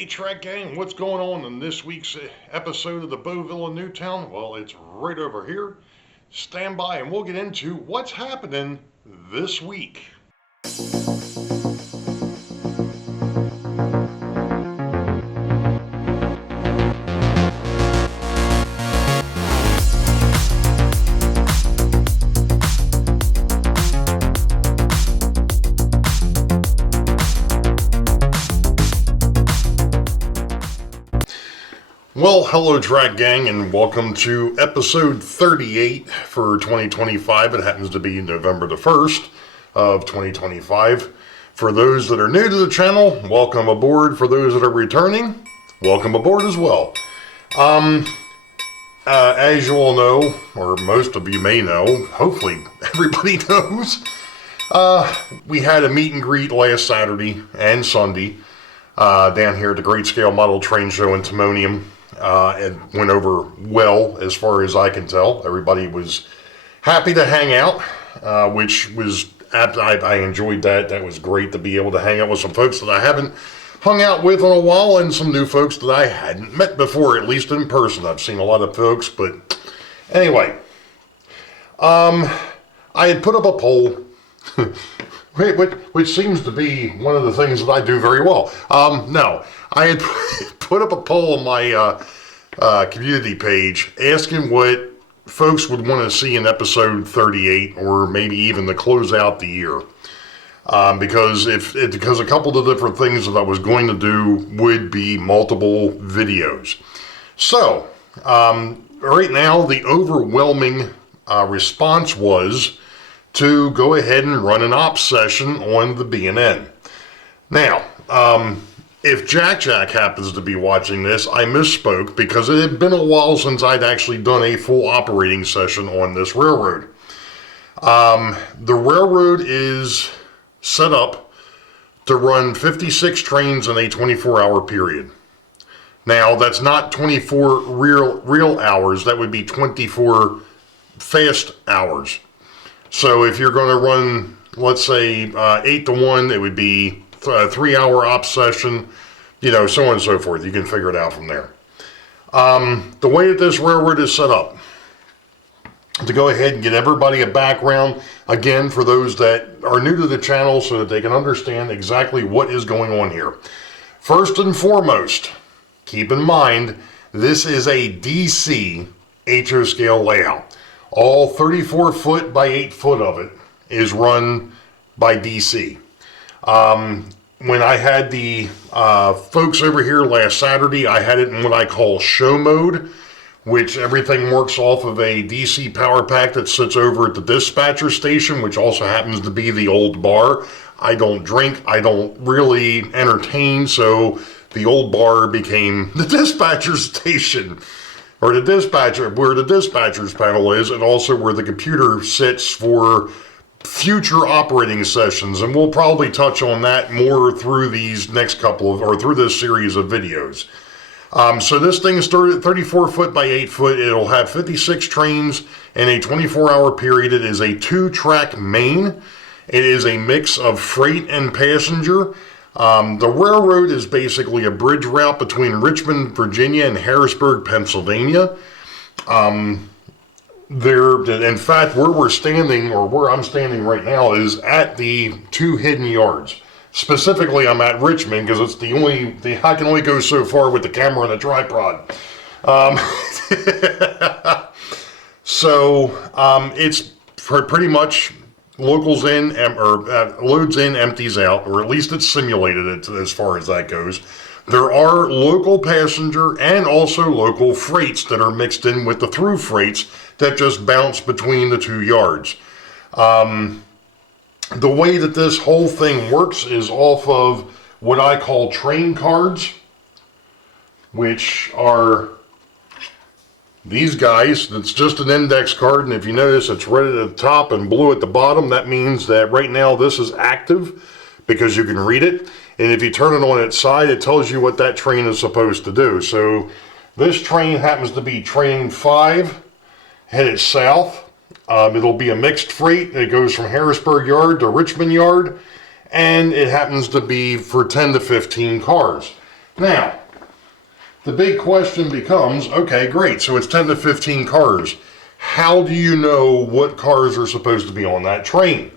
Hey Track Gang, what's going on in this week's episode of the Boeville Newtown? Well, it's right over here. Stand by and we'll get into what's happening this week. Well, hello Track Gang, and welcome to episode 38 for 2025. It happens to be November the 1st of 2025. For those that are new to the channel, welcome aboard. For those that are returning, welcome aboard as well. As you all know, or most of you may know, hopefully everybody knows, we had a meet and greet last Saturday and Sunday down here at the Great Scale Model Train Show in Timonium. It went over well as far as I can tell. Everybody was happy to hang out, which was, I enjoyed that. That was great to be able to hang out with some folks that I haven't hung out with in a while, and some new folks that I hadn't met before, at least in person. I've seen a lot of folks, but anyway, I had put up a poll, which seems to be one of the things that I do very well. No, I had put up a poll on my community page asking what folks would want to see in episode 38, or maybe even to close out the year. Because a couple of the different things that I was going to do would be multiple videos. So, right now the overwhelming response was to go ahead and run an ops session on the B&N. Now, if Jack happens to be watching this, I misspoke because it had been a while since I'd actually done a full operating session on this railroad. The railroad is set up to run 56 trains in a 24-hour period. Now, that's not 24 real hours. That would be 24 fast hours. So if you're going to run, let's say, 8 to 1, it would be a 3-hour op session, so on and so forth. You can figure it out from there. The way that this railroad is set up, to go ahead and get everybody a background, again, for those that are new to the channel so that they can understand exactly what is going on here. First and foremost, keep in mind, this is a DC HO scale layout. All 34 foot by 8 foot of it is run by DC. When I had the folks over here last Saturday, I had it in what I call show mode, which everything works off of a DC power pack that sits over at the dispatcher station, which also happens to be the old bar. I don't drink, I don't really entertain, so the old bar became the dispatcher station, or the dispatcher, where the dispatcher's panel is, and also where the computer sits for future operating sessions, and we'll probably touch on that more through these next through this series of videos. So this thing is 34 foot by 8 foot. It'll have 56 trains in a 24-hour period. It is a 2-track main. It is a mix of freight and passenger. The railroad is basically a bridge route between Richmond, Virginia and Harrisburg, Pennsylvania. In fact, where we're standing, or where I'm standing right now, is at the 2 hidden yards. Specifically, I'm at Richmond because it's I can only go so far with the camera and the tripod. It's pretty much locals in, loads in, empties out, or at least it's simulated as far as that goes. There are local passenger and also local freights that are mixed in with the through freights that just bounce between the 2 yards. The way that this whole thing works is off of what I call train cards, which are these guys. It's just an index card, and if you notice, it's red at the top and blue at the bottom. That means that right now this is active because you can read it, and if you turn it on its side, it tells you what that train is supposed to do. So this train happens to be train 5, headed south. It'll be a mixed freight. It goes from Harrisburg Yard to Richmond Yard, and it happens to be for 10 to 15 cars. Now, the big question becomes, okay, great, so it's 10 to 15 cars. How do you know what cars are supposed to be on that train?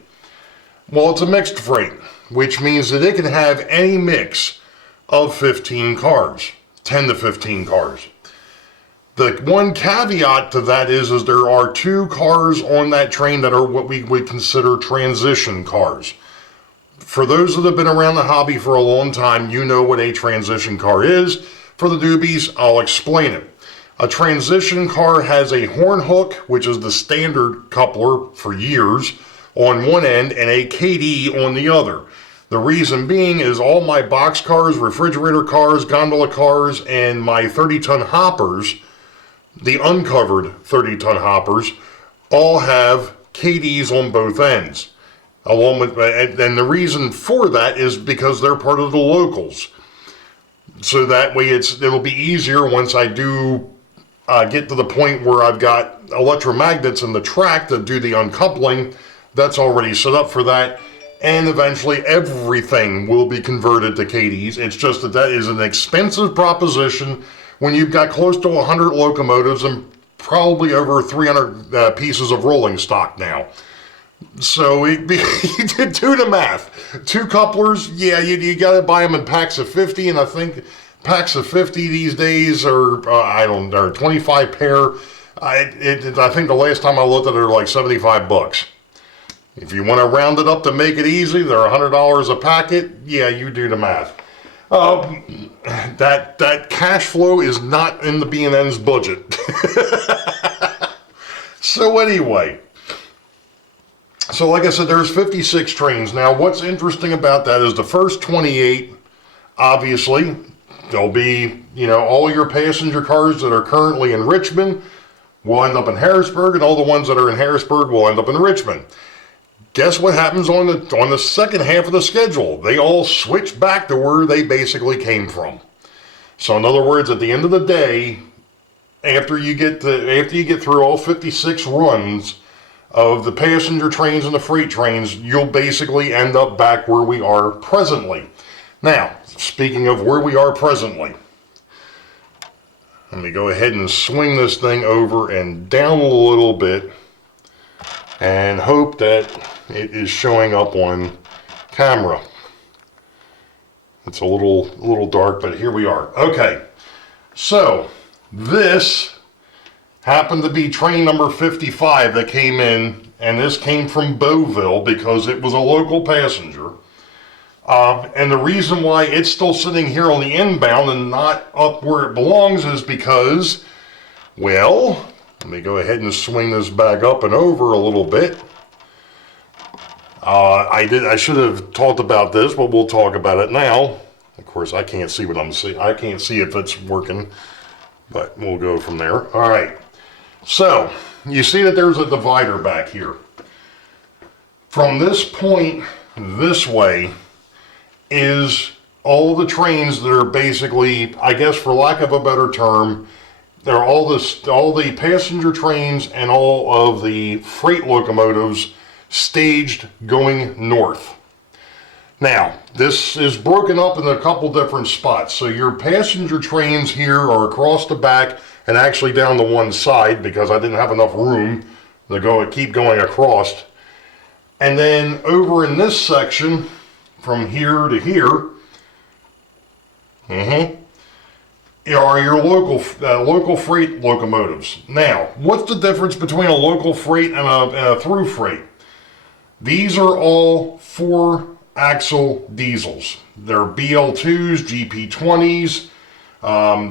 Well, it's a mixed freight, which means that it can have any mix of 15 cars, 10 to 15 cars. The one caveat to that is there are 2 cars on that train that are what we would consider transition cars. For those that have been around the hobby for a long time, you know what a transition car is. For the newbies, I'll explain it. A transition car has a horn hook, which is the standard coupler for years, on one end and a KD on the other. The reason being is all my box cars, refrigerator cars, gondola cars, and my 30-ton hoppers, the uncovered 30-ton hoppers, all have KDs on both ends. Along with, and the reason for that is because they're part of the locals. So that way it'll be easier once I do get to the point where I've got electromagnets in the track to do the uncoupling. That's already set up for that. And eventually everything will be converted to KDs. It's just that is an expensive proposition when you've got close to 100 locomotives and probably over 300 pieces of rolling stock now. So you do the math. 2 couplers, yeah, you got to buy them in packs of 50, and I think packs of 50 these days are, are 25 pair. I think the last time I looked at it, they're like 75 bucks. If you want to round it up to make it easy, they're $100 a packet. Yeah, you do the math. That cash flow is not in the B&N's budget. So anyway, so like I said, there's 56 trains. Now, what's interesting about that is the first 28, obviously, there'll be, all your passenger cars that are currently in Richmond will end up in Harrisburg, and all the ones that are in Harrisburg will end up in Richmond. Guess what happens on the second half of the schedule? They all switch back to where they basically came from. So in other words, at the end of the day, after you get through all 56 runs of the passenger trains and the freight trains, you'll basically end up back where we are presently. Now, speaking of where we are presently, let me go ahead and swing this thing over and down a little bit and hope that it is showing up on camera. It's a little dark, but here we are. Okay, so this happened to be train number 55 that came in, and this came from Boeville because it was a local passenger. And the reason why it's still sitting here on the inbound and not up where it belongs is because, well, let me go ahead and swing this back up and over a little bit. I should have talked about this, but we'll talk about it now. Of course, I can't see what I'm seeing. I can't see if it's working, but we'll go from there. All right. So you see that there's a divider back here. From this point this way is all the trains that are basically, I guess for lack of a better term, they're all the passenger trains and all of the freight locomotives staged going north. Now, this is broken up in a couple different spots. So your passenger trains here are across the back and actually down the one side because I didn't have enough room to keep going across. And then over in this section, from here to here, are your local freight locomotives. Now, what's the difference between a local freight and a through freight? These are all 4-axle diesels. They're BL2s, GP20s.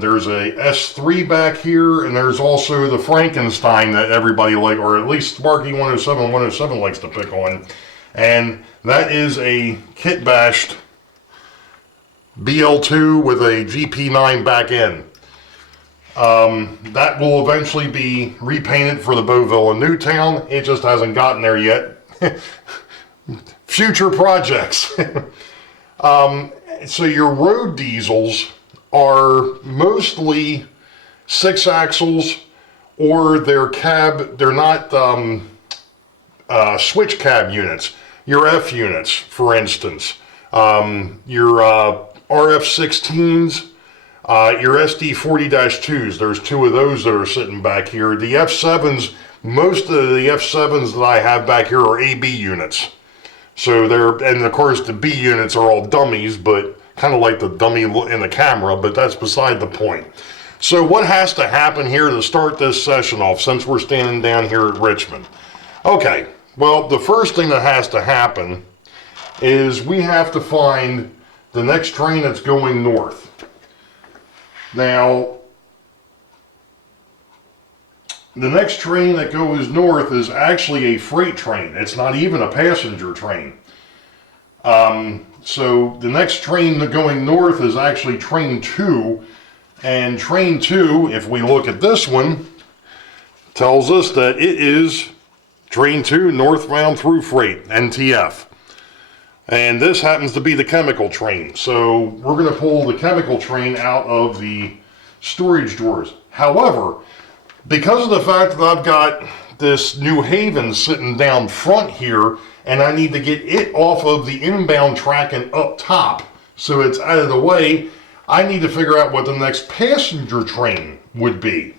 There's a S3 back here, and there's also the Frankenstein that everybody or at least Sparky 107 likes to pick on. And that is a kit-bashed BL2 with a GP9 back end. That will eventually be repainted for the Boeville Newtown. It just hasn't gotten there yet. Future projects. So your road diesels are mostly 6 axles, or they're not switch cab units. Your F units, for instance. Your RF-16s, Your SD40-2s, there's two of those that are sitting back here. The F7s, most of the F7s that I have back here are AB units. So and of course the B units are all dummies, but kind of like the dummy in the camera, but that's beside the point. So what has to happen here to start this session off, since we're standing down here at Richmond? Okay, well, the first thing that has to happen is we have to find the next train that's going north. Now, the next train that goes north is actually a freight train. It's not even a passenger train. So the next train going north is actually train 2. And train 2, if we look at this one, tells us that it is train 2 northbound through freight, NTF. And this happens to be the chemical train. So we're going to pull the chemical train out of the storage drawers. However, because of the fact that I've got this New Haven sitting down front here, and I need to get it off of the inbound track and up top so it's out of the way, I need to figure out what the next passenger train would be.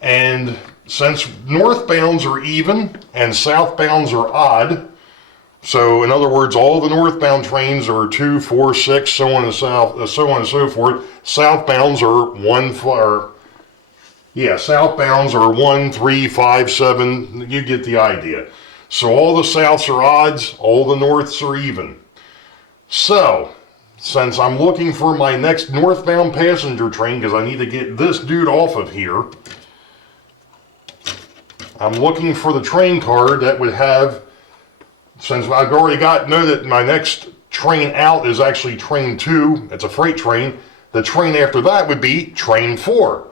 And since northbounds are even and southbounds are odd, so in other words, all the northbound trains are 2, 4, 6, so on and so forth. Southbounds are 1, 3, 5, 7. You get the idea. So all the souths are odds, all the norths are even. So, since I'm looking for my next northbound passenger train, because I need to get this dude off of here, I'm looking for the train card that would have, since I've already know that my next train out is actually train 2, it's a freight train, the train after that would be train 4.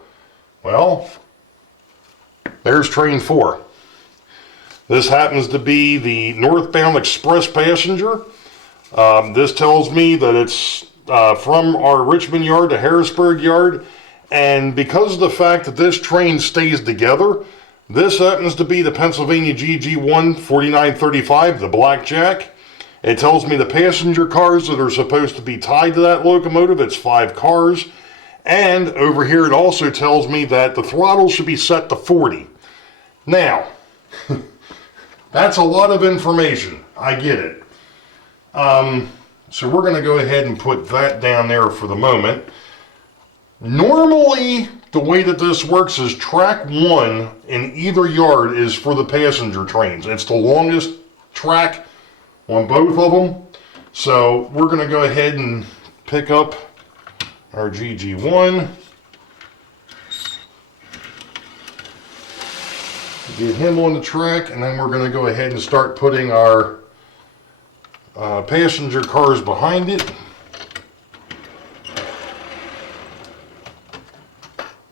Well, there's train 4. This happens to be the northbound express passenger. This tells me that it's from our Richmond yard to Harrisburg yard, and because of the fact that this train stays together, this happens to be the Pennsylvania GG1 4935, the Blackjack. It tells me the passenger cars that are supposed to be tied to that locomotive, it's 5 cars. And over here it also tells me that the throttle should be set to 40. Now, that's a lot of information. I get it. So we're going to go ahead and put that down there for the moment. Normally, the way that this works is track 1 in either yard is for the passenger trains. It's the longest track on both of them. So we're going to go ahead and pick up our GG1. Get him on the track, and then we're going to go ahead and start putting our passenger cars behind it.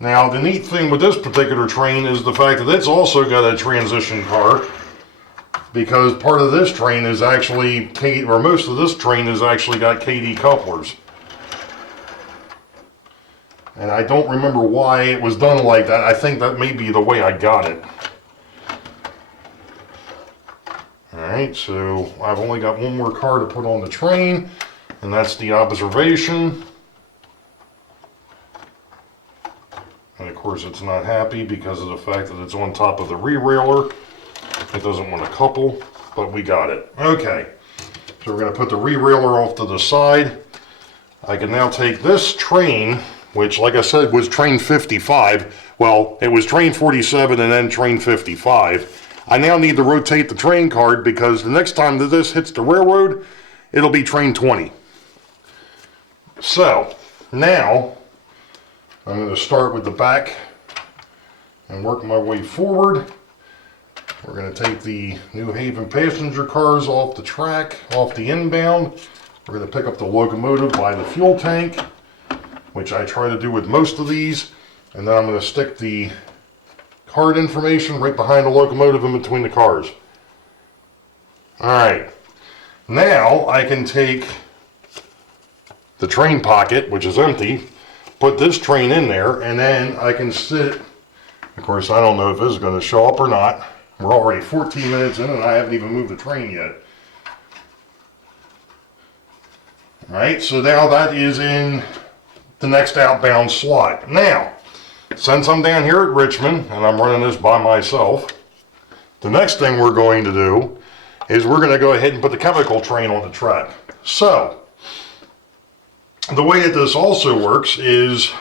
Now, the neat thing with this particular train is the fact that it's also got a transition car, because part of this train is actually, or most of this train has actually got KD couplers. And I don't remember why it was done like that. I think that may be the way I got it. Alright, so I've only got one more car to put on the train, and that's the observation. And of course it's not happy because of the fact that it's on top of the re-railer. It doesn't want to couple, but we got it. Okay, so we're going to put the re-railer off to the side. I can now take this train, which like I said was train 55. Well, it was train 47 and then train 55. I now need to rotate the train card because the next time that this hits the railroad, it'll be train 20. So, now, I'm going to start with the back and work my way forward. We're going to take the New Haven passenger cars off the track, off the inbound. We're going to pick up the locomotive by the fuel tank, which I try to do with most of these. And then I'm going to stick the card information right behind the locomotive in between the cars. Alright, now I can take the train pocket, which is empty, put this train in there, and then I can sit. Of course, I don't know if this is going to show up or not. We're already 14 minutes in and I haven't even moved the train yet. Alright, so now that is in the next outbound slot. Now, since I'm down here at Richmond and I'm running this by myself, the next thing we're going to do is we're going to go ahead and put the chemical train on the track. So, the way that this also works is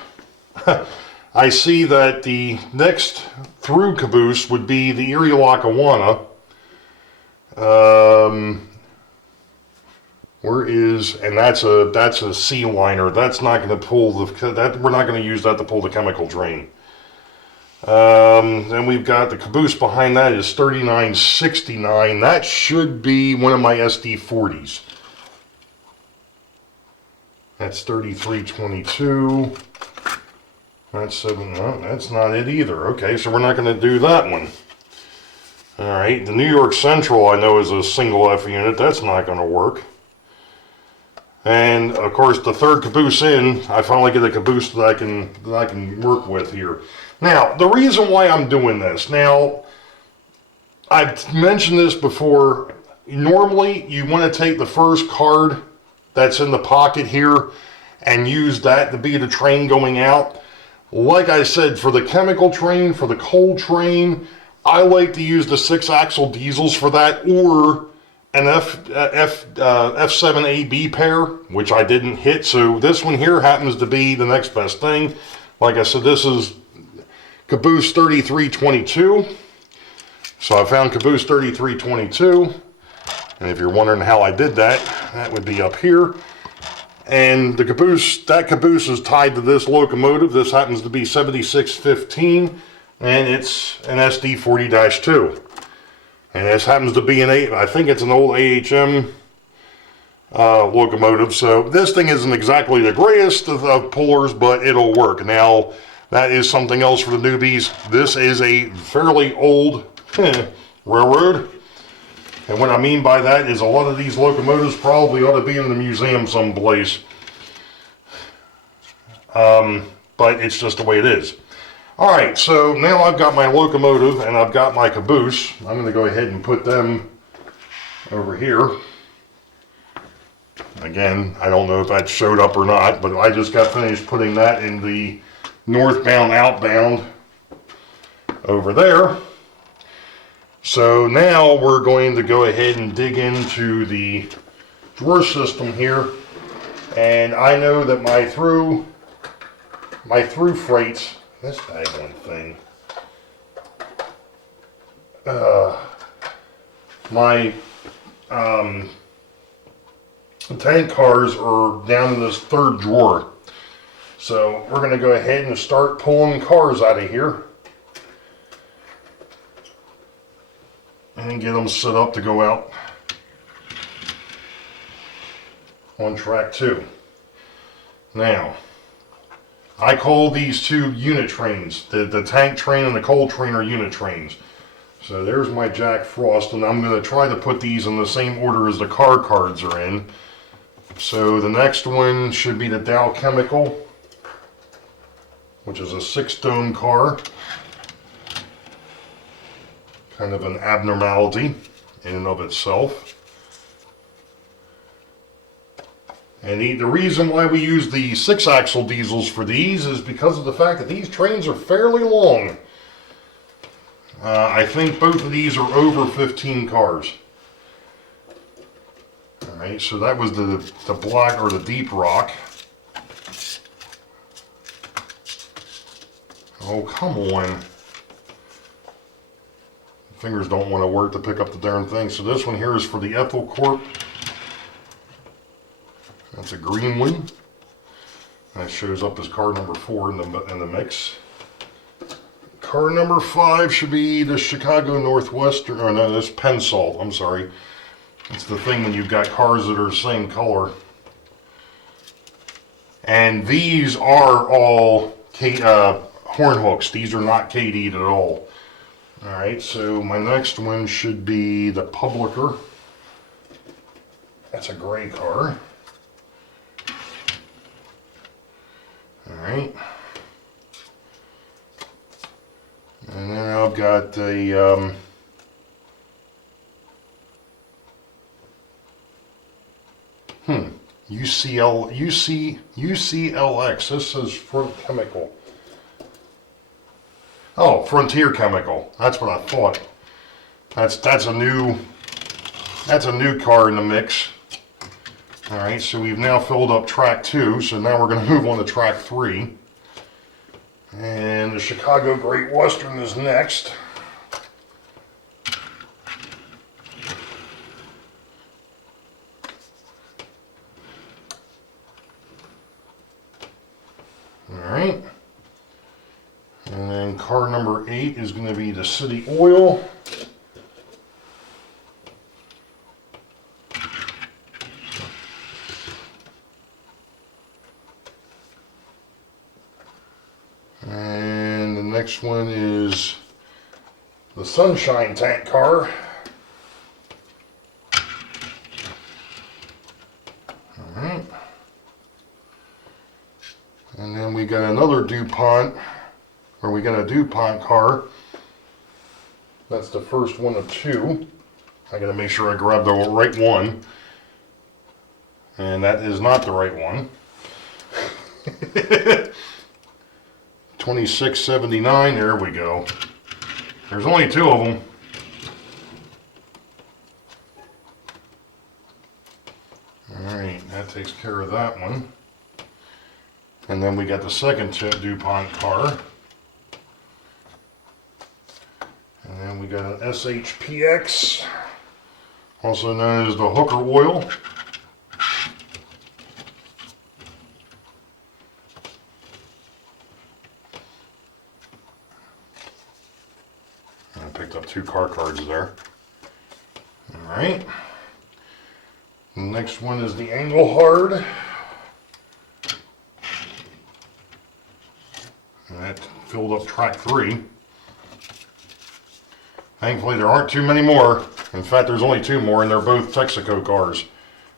I see that the next through caboose would be the Erie Lackawanna. And that's a sea liner. That's not going to pull we're not going to use that to pull the chemical train. Then we've got the caboose behind that is 3969. That should be one of my SD40s. That's 3322. That's 7. No, that's not it either. Okay, so we're not going to do that one. All right, the New York Central I know is a single F unit. That's not going to work. And of course, the third caboose in, I finally get a caboose that I can work with here. Now, the reason why I'm doing this, now, I've mentioned this before. Normally, you want to take the first card that's in the pocket here and use that to be the train going out. Like I said, for the chemical train, for the coal train, I like to use the 6-axle diesels for that, or an F7AB pair, which I didn't hit. So this one here happens to be the next best thing. Like I said, this is caboose 3322. So I found caboose 3322. And if you're wondering how I did that, that would be up here. And the caboose, that caboose is tied to this locomotive. This happens to be 7615, and it's an SD40-2. And this happens to be I think it's an old AHM locomotive. So this thing isn't exactly the greatest of pullers, but it'll work. Now, that is something else for the newbies. This is a fairly old railroad. And what I mean by that is a lot of these locomotives probably ought to be in the museum someplace. But it's just the way it is. Alright, so now I've got my locomotive and I've got my caboose. I'm going to go ahead and put them over here. Again, I don't know if that showed up or not, but I just got finished putting that in the northbound, outbound over there. So now we're going to go ahead and dig into the drawer system here. And I know that my through freights, this daggone thing, my tank cars are down in this third drawer. So we're going to go ahead and start pulling cars out of here and get them set up to go out on track 2. Now, I call these two unit trains. The tank train and the coal train are unit trains. So there's my Jack Frost, and I'm going to try to put these in the same order as the car cards are in. So the next one should be the Dow Chemical, which is a 6-dome car. Kind of an abnormality in and of itself. And the reason why we use the 6-axle diesels for these is because of the fact that these trains are fairly long. I think both of these are over 15 cars. Alright, so that was the black or the deep rock. Oh, come on. Fingers don't want to work to pick up the darn thing. So this one here is for the Ethel Corp. That's a green one. That shows up as car number 4 in the mix. Car number 5 should be the Chicago Northwestern, or no, that's Pensalt, I'm sorry. It's the thing when you've got cars that are the same color. And these are all horn hooks. These are not KD'd at all. Alright, so my next one should be the Publicker. That's a gray car. Alright. And then I've got a UCLX. This says Front Chemical. Oh, Frontier Chemical. That's what I thought. That's a new car in the mix. All right, so we've now filled up track 2, so now we're going to move on to track 3. And the Chicago Great Western is next. All right. And then car number 8 is going to be the City Oil. And the next one is the Sunshine Tank car. Alright. And then we got another DuPont, or we got a DuPont car. That's the first one of 2. I gotta make sure I grab the right one. And that is not the right one. 2679, there we go. There's only 2 of them. Alright, that takes care of that one. And then we got the second DuPont car. And then we got an SHPX, also known as the Hooker Oil. I picked up 2 car cards there. Alright. The next one is the Engelhard. And that filled up track 3. Thankfully there aren't too many more. In fact, there's only 2 more, and they're both Texaco cars.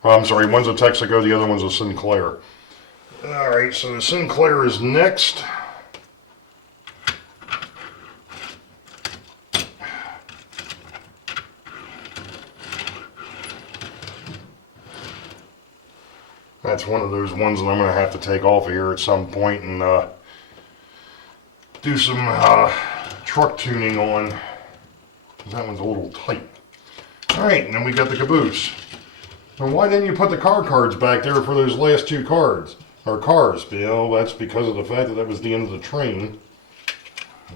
Oh, I'm sorry, one's a Texaco, the other one's a Sinclair. Alright, so the Sinclair is next. That's one of those ones that I'm going to have to take off of here at some point and do some truck tuning on. That one's a little tight. Alright, and then we got the caboose. Well, why didn't you put the car cards back there for those last 2 cards? Or cars, Bill? That's because of the fact that that was the end of the train.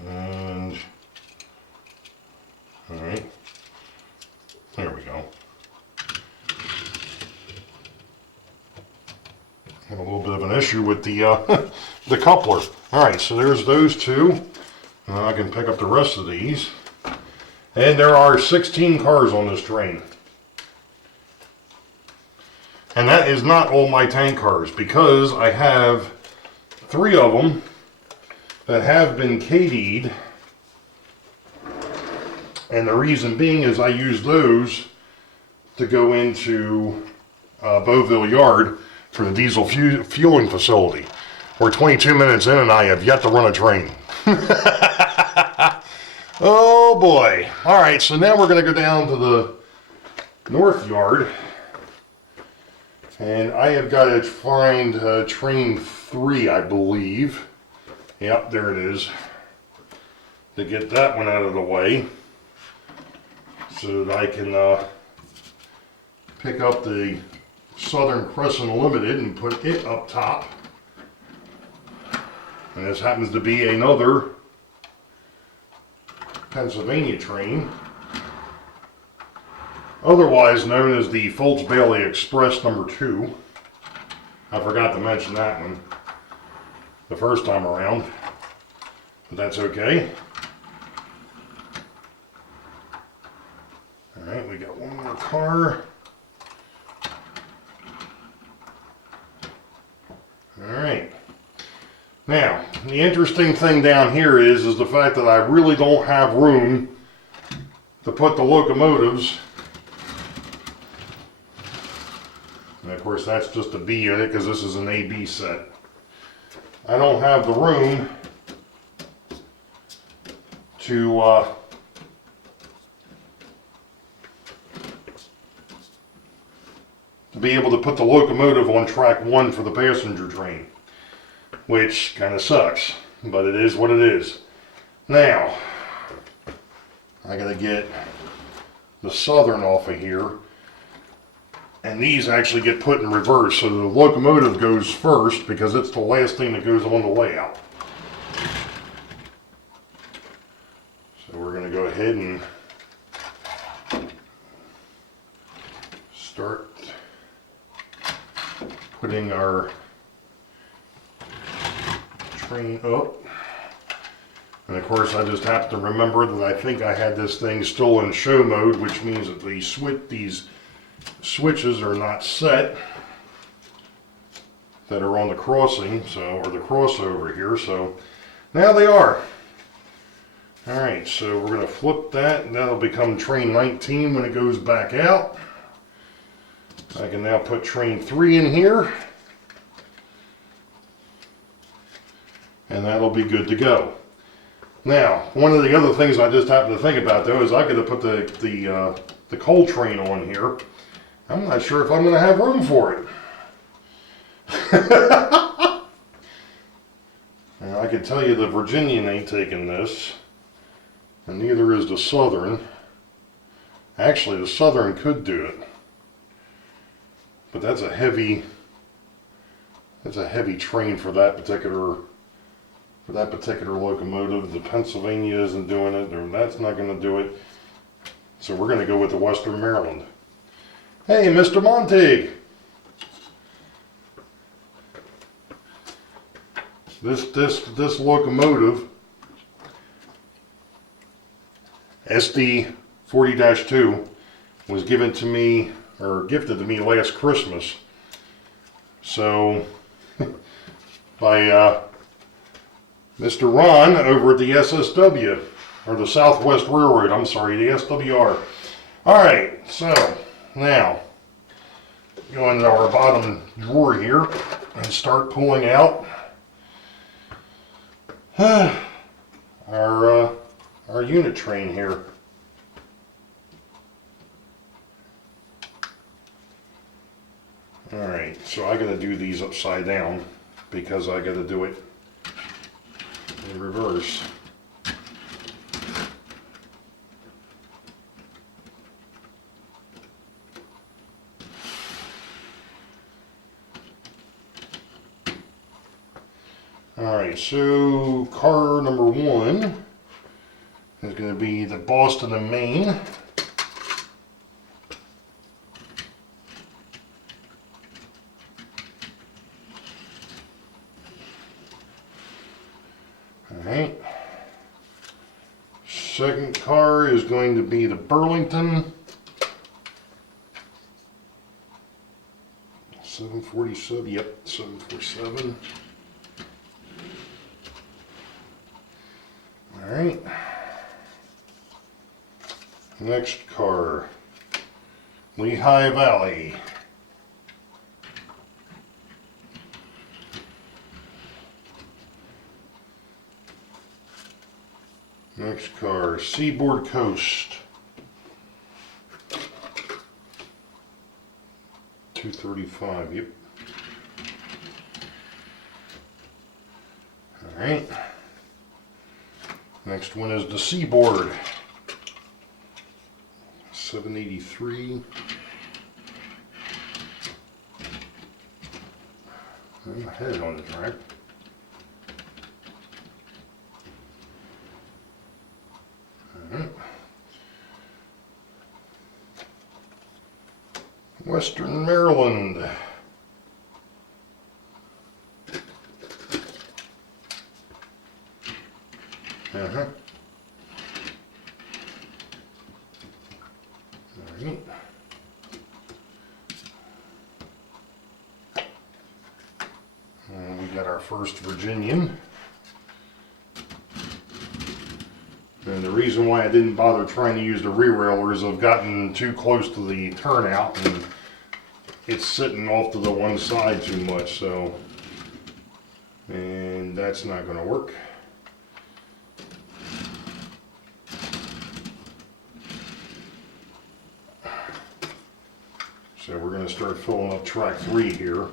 And... alright. There we go. Have a little bit of an issue with the the coupler. Alright, so there's those 2. Now I can pick up the rest of these. And there are 16 cars on this train. And that is not all my tank cars, because I have 3 of them that have been KD'd. And the reason being is I use those to go into Boeville Yard for the diesel fueling facility. We're 22 minutes in and I have yet to run a train. Oh boy. Alright, so now we're going to go down to the north yard. And I have got to find train 3, I believe. Yep, there it is. To get that one out of the way, so that I can pick up the Southern Crescent Limited and put it up top. And this happens to be another Pennsylvania train, otherwise known as the Fultz Bailey Express number 2. I forgot to mention that one the first time around, but that's okay. Alright, we got one more car. Alright. Now, the interesting thing down here is the fact that I really don't have room to put the locomotives. And of course that's just a B unit because this is an AB set. I don't have the room to be able to put the locomotive on track 1 for the passenger train, which kind of sucks, but it is what it is. Now, I gotta get the southern off of here, and these actually get put in reverse, so the locomotive goes first because it's the last thing that goes on the layout. So we're gonna go ahead and start putting our train up. And of course, I just have to remember that I think I had this thing still in show mode, which means that these switches are not set that are on the crossing, or the crossover here. So now they are. All right, so we're going to flip that, and that'll become train 19 when it goes back out. I can now put train 3 in here, and that'll be good to go. Now, one of the other things I just happened to think about though is I could have put the coal train on here. I'm not sure if I'm going to have room for it. Now, I can tell you the Virginian ain't taking this, and neither is the Southern. Actually, the Southern could do it, but that's a heavy train for that particular locomotive. The Pennsylvania isn't doing it, or that's not going to do it. So we're going to go with the Western Maryland. Hey, Mr. Montague. This locomotive, SD 40-2, was given to me, or gifted to me last Christmas. So by Mr. Ron over at the SSW, or the Southwest Railroad, I'm sorry, the SWR. Alright, so now go into our bottom drawer here and start pulling out our unit train here. Alright, so I gotta do these upside down because I gotta do it in reverse. Alright, so car number 1 is going to be the Boston and Maine. Alright. Second car is going to be the Burlington. 747, yep, 747. Alright. Next car, Lehigh Valley. Next car, Seaboard Coast. 235, yep. Alright. Next one is the Seaboard. 783. I'm ahead on the track. Alright. Western Maryland. Uh-huh. Alright. And we got our first Virginian. And the reason why I didn't bother trying to use the re-railer is I've gotten too close to the turnout and it's sitting off to the one side too much, so, and that's not going to work. So we're going to start start filling up track 3 here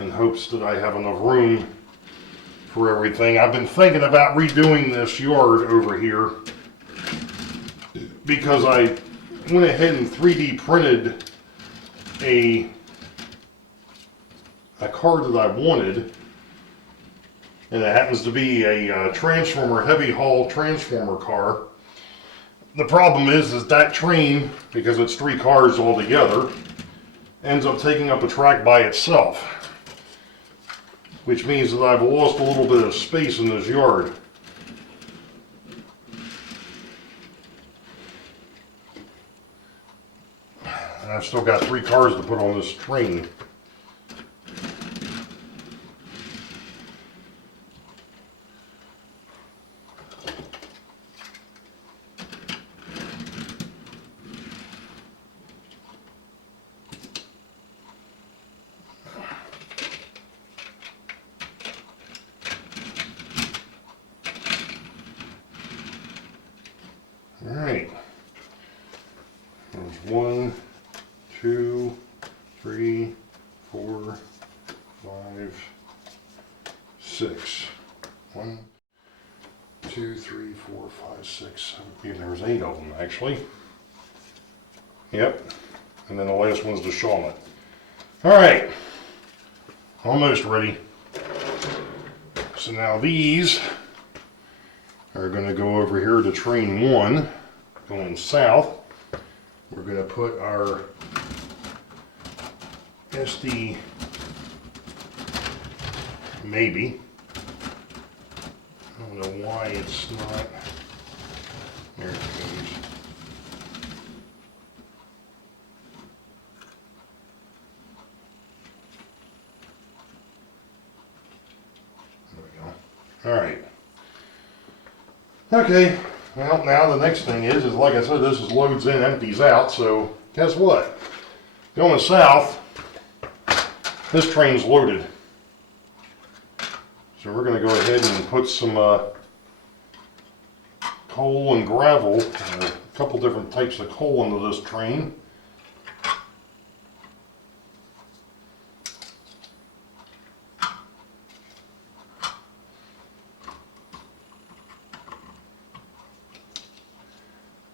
in hopes that I have enough room for everything. I've been thinking about redoing this yard over here because I went ahead and 3D printed a car that I wanted, and it happens to be a transformer, heavy haul transformer car. The problem is that train, because it's 3 cars all together, ends up taking up a track by itself, which means that I've lost a little bit of space in this yard. And I've still got 3 cars to put on this train. Alright, there's 1, 2, 3, 4, 5, 6. 1, 2, 3, 4, 5, 6, 7. There's 8 of them actually. Yep, and then the last one's the Shawmut. Alright, almost ready. So now these are going to go over here to train 1 going south. We're going to put our SD, maybe. I don't know why it's not. There it goes. There we go. All right. Okay, well now the next thing is like I said, this is loads in, empties out, so guess what? Going south, this train's loaded. So we're going to go ahead and put some coal and gravel, a couple different types of coal into this train.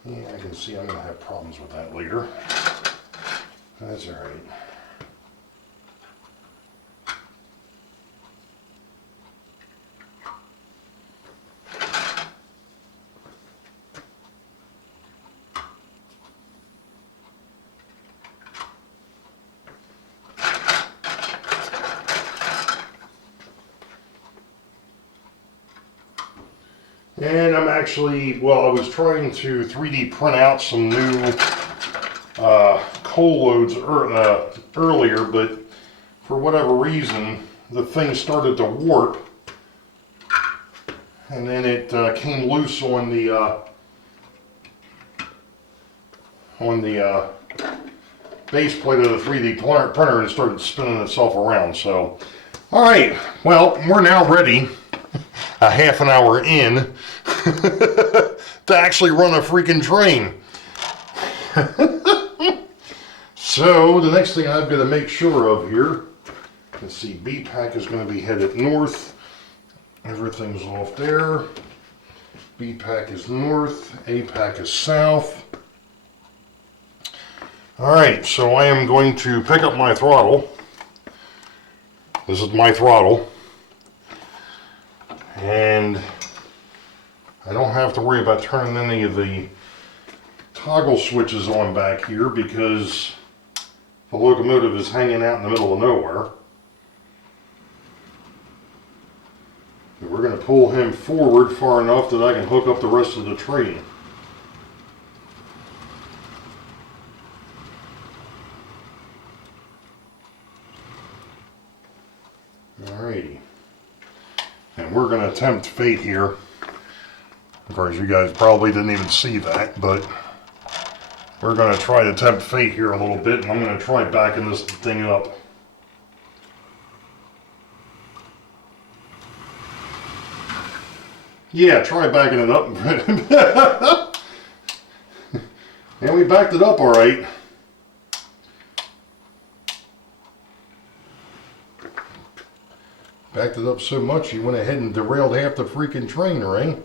Yeah, I can see I'm going to have problems with that later. That's all right. And I'm actually, well, I was trying to 3D print out some new coal loads earlier, but for whatever reason, the thing started to warp, and then it came loose on the base plate of the 3D printer and started spinning itself around. So, all right, well, we're now ready, a half an hour in, to actually run a freaking train. So the next thing I've got to make sure of here, let's see, B-Pack is going to be headed north. Everything's off there. B-Pack is north, A-Pack is south. Alright, so I am going to pick up my throttle. This is my throttle. And I don't have to worry about turning any of the toggle switches on back here because the locomotive is hanging out in the middle of nowhere. And we're going to pull him forward far enough that I can hook up the rest of the train. Alrighty. And we're going to attempt fate here. Of course, you guys probably didn't even see that, but we're going to try to tempt fate here a little bit, and I'm going to try backing this thing up. Yeah, try backing it up. And we backed it up all right. Backed it up so much you went ahead and derailed half the freaking train, right?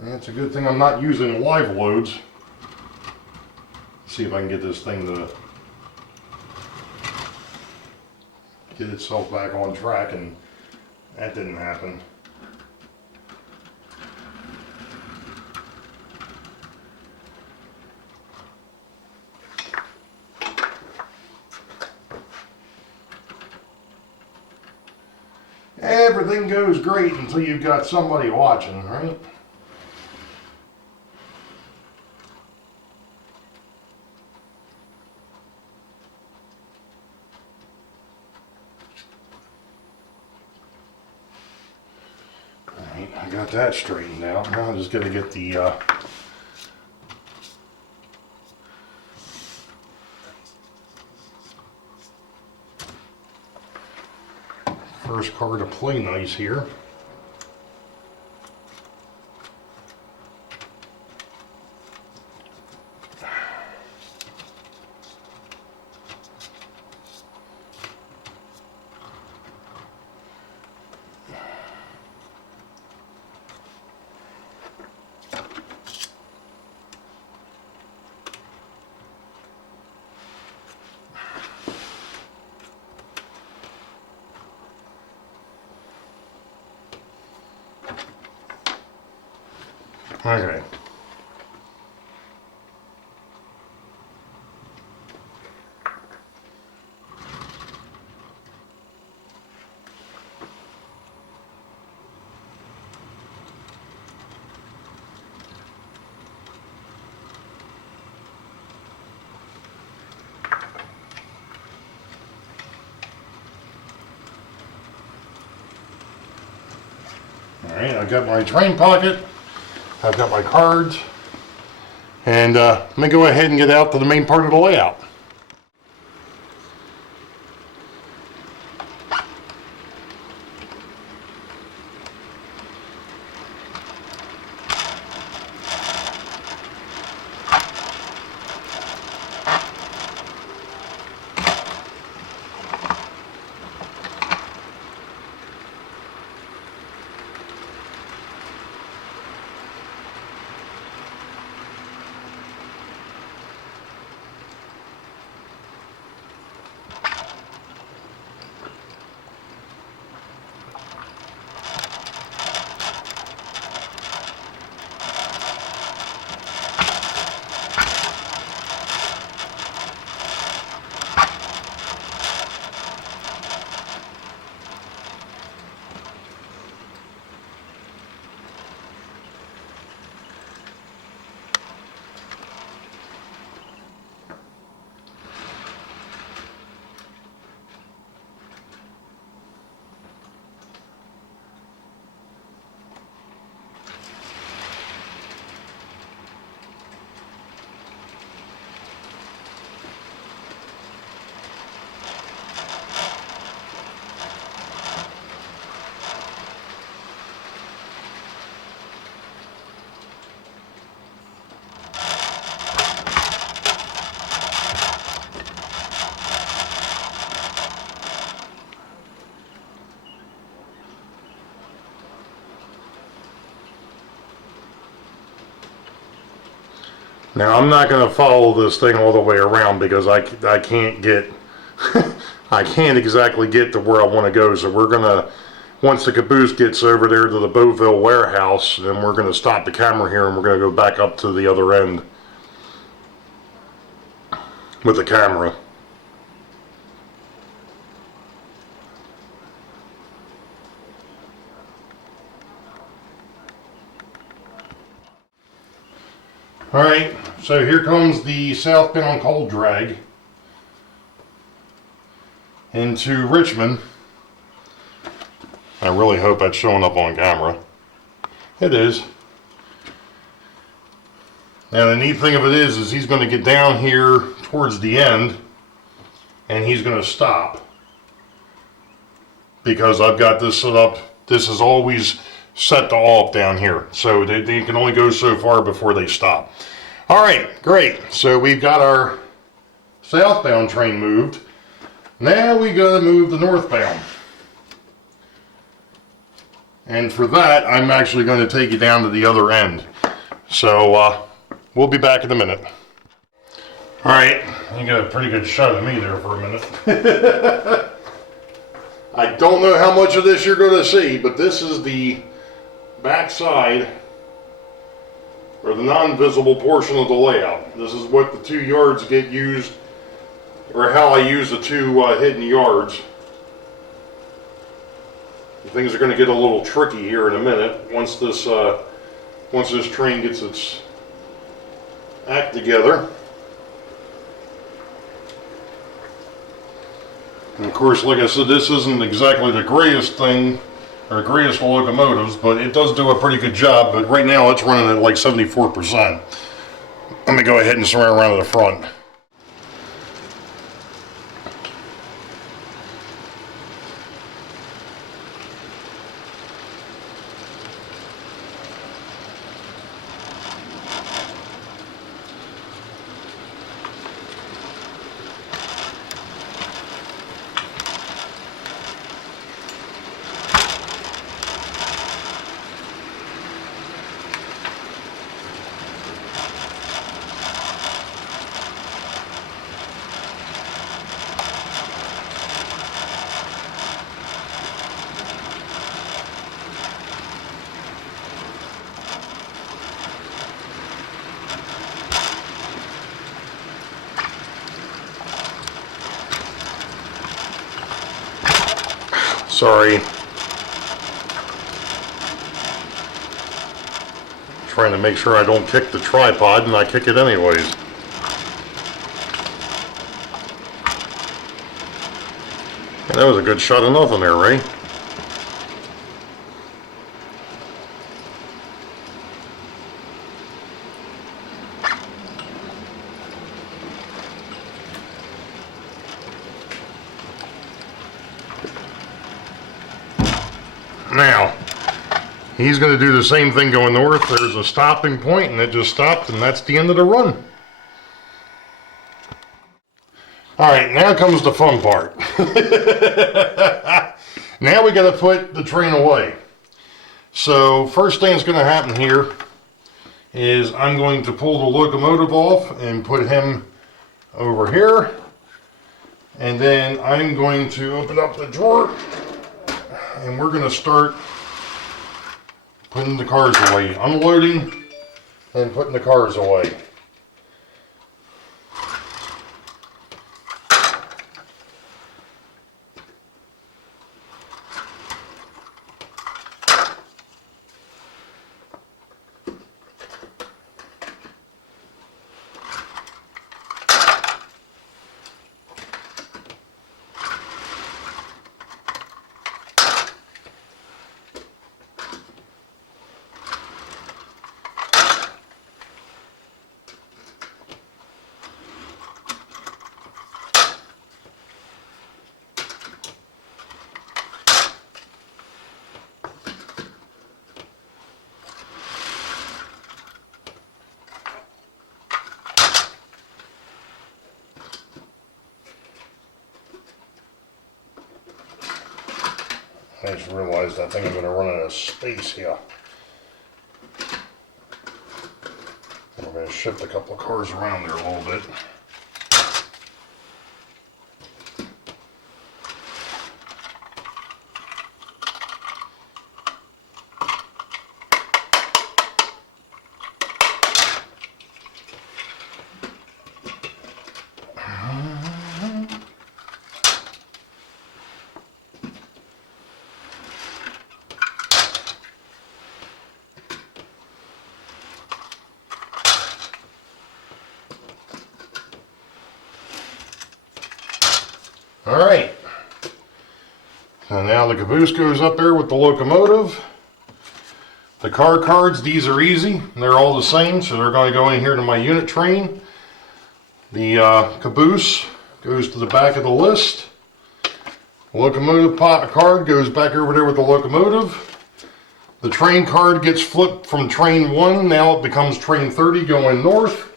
And it's a good thing I'm not using live loads. Let's see if I can get this thing to get itself back on track, and that didn't happen. Everything goes great until you've got somebody watching, right? Alright, I got that straightened out. Now I'm just going to get the first car to play nice here. Okay. Alright, I've got my train pocket. I've got my cards, and let me go ahead and get out to the main part of the layout. Now I'm not going to follow this thing all the way around because I can't get, I can't exactly get to where I want to go. So we're going to, once the caboose gets over there to the Boeville warehouse, then we're going to stop the camera here and we're going to go back up to the other end with the camera. Alright, so here comes the southbound coal drag into Richmond. I really hope that's showing up on camera. It is. Now the neat thing of it is he's going to get down here towards the end and he's going to stop because I've got this set up. This is always set to off down here, so they can only go so far before they stop. All right, great. So we've got our southbound train moved. Now we gotta move the northbound. And for that, I'm actually going to take you down to the other end. So we'll be back in a minute. All right, you got a pretty good shot of me there for a minute. I don't know how much of this you're going to see, but this is the back side, or the non-visible portion of the layout. This is what the 2 yards get used, or how I use the 2 hidden yards. Things are going to get a little tricky here in a minute once this train gets its act together. And of course, like I said, this isn't exactly the greatest thing or greatest locomotives, but it does do a pretty good job. But right now it's running at like 74%. Let me go ahead and swing around to the front. Sorry. Trying to make sure I don't kick the tripod, and I kick it anyways. And that was a good shot of nothing there, Ray. Now, he's going to do the same thing going north. There's a stopping point, and it just stopped, and that's the end of the run. Alright, now comes the fun part. Now we got to put the train away. So, first thing that's going to happen here is I'm going to pull the locomotive off and put him over here. And then I'm going to open up the drawer, and we're going to start putting the cars away, unloading and putting the cars away. I just realized I think I'm going to run out of space here. I'm going to shift a couple of cars around there a little bit. Alright, so now the caboose goes up there with the locomotive. The car cards, these are easy. They're all the same, so they're going to go in here to my unit train. The caboose goes to the back of the list. The locomotive card goes back over there with the locomotive. The train card gets flipped from train 1, now it becomes train 30 going north.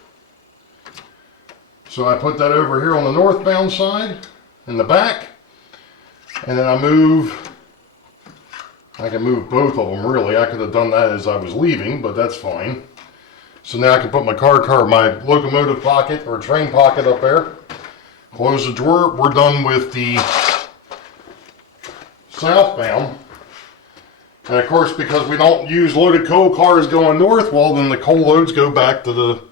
So I put that over here on the northbound side in the back, and then I can move both of them really. I could have done that as I was leaving, but that's fine. So now I can put my my locomotive pocket or train pocket up there. Close the drawer. We're done with the southbound. And of course, because we don't use loaded coal cars going north, well then the coal loads go back to the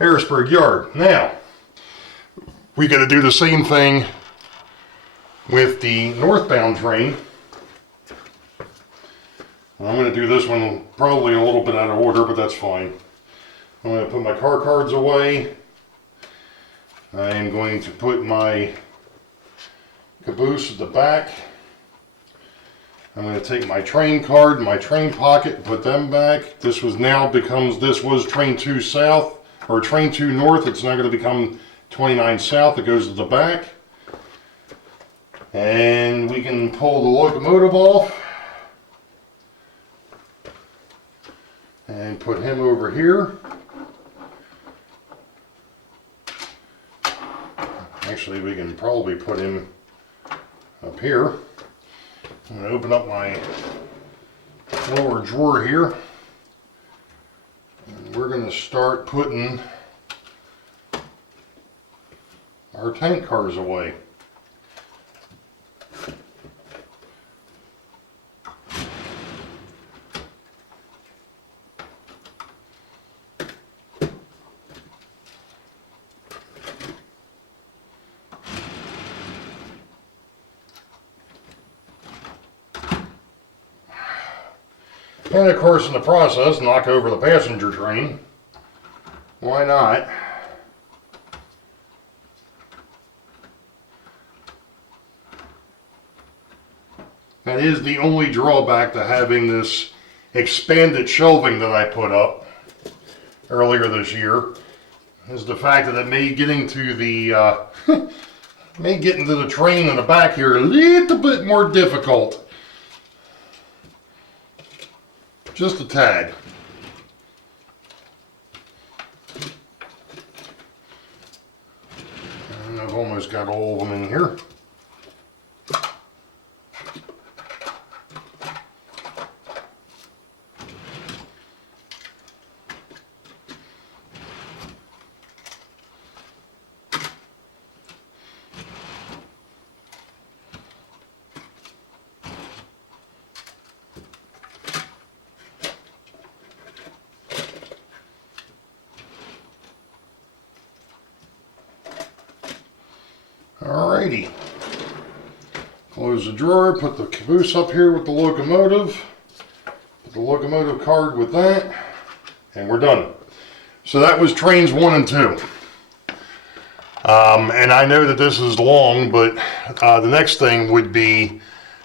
Harrisburg yard. Now, we got to do the same thing with the northbound train. I'm going to do this one probably a little bit out of order, but that's fine. I'm going to put my car cards away. I am going to put my caboose at the back. I'm going to take my train card and my train pocket and put them back. This was train 2 south, or train 2 north. It's now going to become 29 south. It goes to the back. And we can pull the locomotive off and put him over here. Actually, we can probably put him up here. I'm going to open up my lower drawer here. And we're going to start putting our tank cars away. And of course, in the process, knock over the passenger train. Why not? That is the only drawback to having this expanded shelving that I put up earlier this year, is the fact that it may get into the train in the back here a little bit more difficult. Just a tad. And I've almost got all of them in here. Alrighty. Close the drawer, put the caboose up here with the locomotive. Put the locomotive card with that, and we're done. So that was trains 1 and 2. And I know that this is long, but the next thing would be